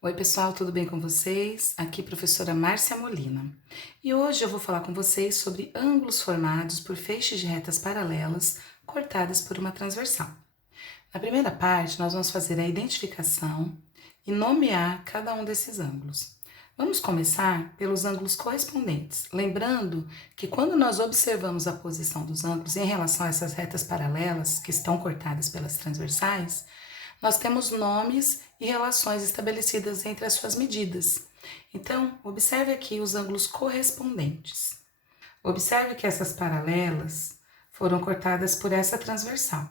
Oi, pessoal, tudo bem com vocês? Aqui, professora Márcia Molina. E hoje eu vou falar com vocês sobre ângulos formados por feixes de retas paralelas cortadas por uma transversal. Na primeira parte, nós vamos fazer a identificação e nomear cada um desses ângulos. Vamos começar pelos ângulos correspondentes, lembrando que quando nós observamos a posição dos ângulos em relação a essas retas paralelas que estão cortadas pelas transversais, nós temos nomes e relações estabelecidas entre as suas medidas. Então, observe aqui os ângulos correspondentes. Observe que essas paralelas foram cortadas por essa transversal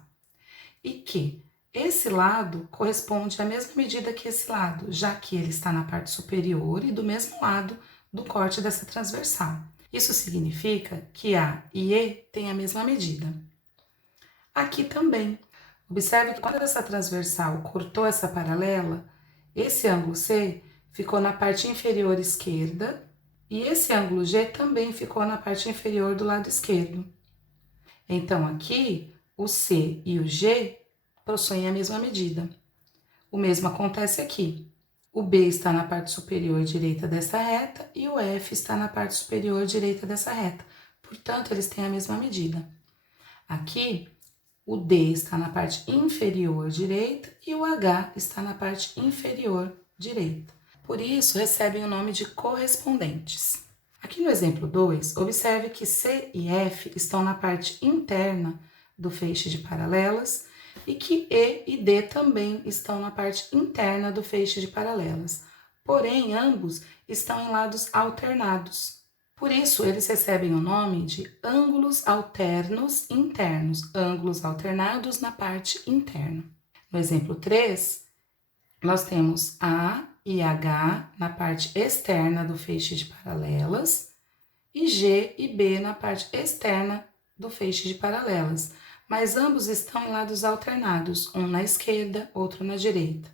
e que esse lado corresponde à mesma medida que esse lado, já que ele está na parte superior e do mesmo lado do corte dessa transversal. Isso significa que A e E têm a mesma medida. Aqui também. Observe que quando essa transversal cortou essa paralela, esse ângulo C ficou na parte inferior esquerda e esse ângulo G também ficou na parte inferior do lado esquerdo. Então, aqui, o C e o G possuem a mesma medida. O mesmo acontece aqui. O B está na parte superior direita dessa reta e o F está na parte superior direita dessa reta. Portanto, eles têm a mesma medida. Aqui, o D está na parte inferior direita e o H está na parte inferior direita. Por isso, recebem o nome de correspondentes. Aqui no exemplo 2, observe que C e F estão na parte interna do feixe de paralelas e que E e D também estão na parte interna do feixe de paralelas. Porém, ambos estão em lados alternados. Por isso, eles recebem o nome de ângulos alternos internos, ângulos alternados na parte interna. No exemplo 3, nós temos A e H na parte externa do feixe de paralelas e G e B na parte externa do feixe de paralelas, mas ambos estão em lados alternados, um na esquerda, outro na direita,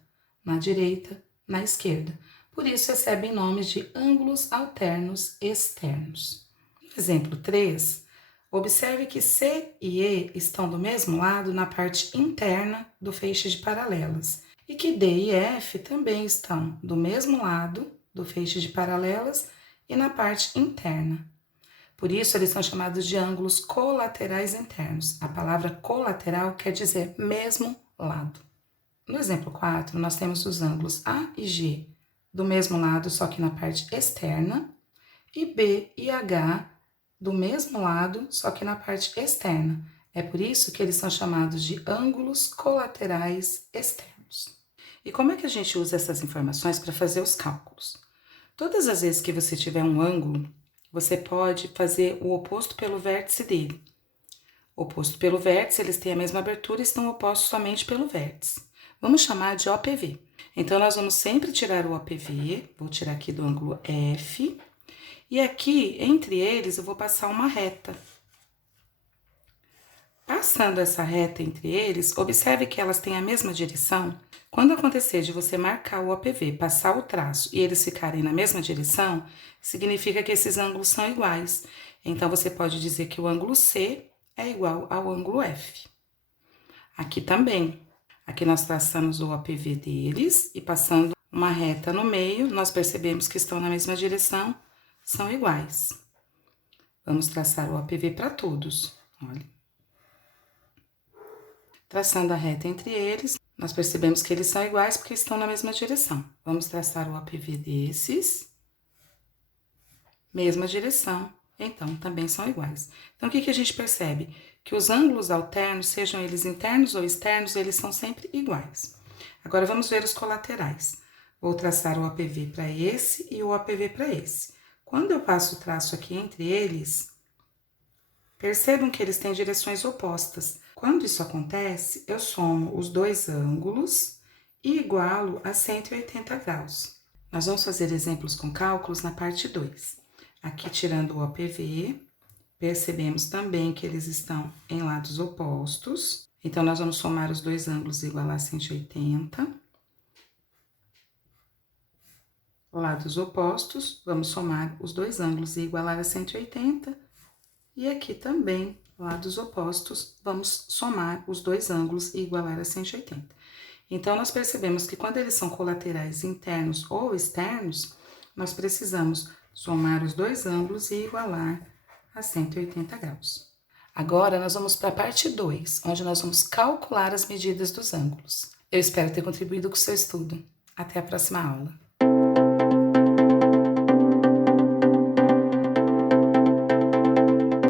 na esquerda. Por isso, recebem nomes de ângulos alternos externos. No exemplo 3, observe que C e E estão do mesmo lado na parte interna do feixe de paralelas e que D e F também estão do mesmo lado do feixe de paralelas e na parte interna. Por isso, eles são chamados de ângulos colaterais internos. A palavra colateral quer dizer mesmo lado. No exemplo 4, nós temos os ângulos A e G do mesmo lado, só que na parte externa, e B e H do mesmo lado, só que na parte externa. É por isso que eles são chamados de ângulos colaterais externos. E como é que a gente usa essas informações para fazer os cálculos? Todas as vezes que você tiver um ângulo, você pode fazer o oposto pelo vértice dele. Oposto pelo vértice, eles têm a mesma abertura e estão opostos somente pelo vértice. Vamos chamar de OPV. Então, nós vamos sempre tirar o OPV, vou tirar aqui do ângulo F, e aqui, entre eles, eu vou passar uma reta. Passando essa reta entre eles, observe que elas têm a mesma direção. Quando acontecer de você marcar o OPV, passar o traço e eles ficarem na mesma direção, significa que esses ângulos são iguais. Então, você pode dizer que o ângulo C é igual ao ângulo F. Aqui também. Aqui nós traçamos o OPV deles e passando uma reta no meio, nós percebemos que estão na mesma direção, são iguais. Vamos traçar o OPV para todos, olha. Traçando a reta entre eles, nós percebemos que eles são iguais porque estão na mesma direção. Vamos traçar o OPV desses, mesma direção, então também são iguais. Então, o que a gente percebe? Que os ângulos alternos, sejam eles internos ou externos, eles são sempre iguais. Agora, vamos ver os colaterais. Vou traçar o OPV para esse e o OPV para esse. Quando eu passo o traço aqui entre eles, percebam que eles têm direções opostas. Quando isso acontece, eu somo os dois ângulos e igualo a 180 graus. Nós vamos fazer exemplos com cálculos na parte 2. Aqui, tirando o OPV, percebemos também que eles estão em lados opostos. Então, nós vamos somar os dois ângulos e igualar a 180. Lados opostos, vamos somar os dois ângulos e igualar a 180. E aqui também, lados opostos, vamos somar os dois ângulos e igualar a 180. Então, nós percebemos que quando eles são colaterais internos ou externos, nós precisamos somar os dois ângulos e igualar a 180 graus. Agora, nós vamos para a parte 2, onde nós vamos calcular as medidas dos ângulos. Eu espero ter contribuído com o seu estudo. Até a próxima aula.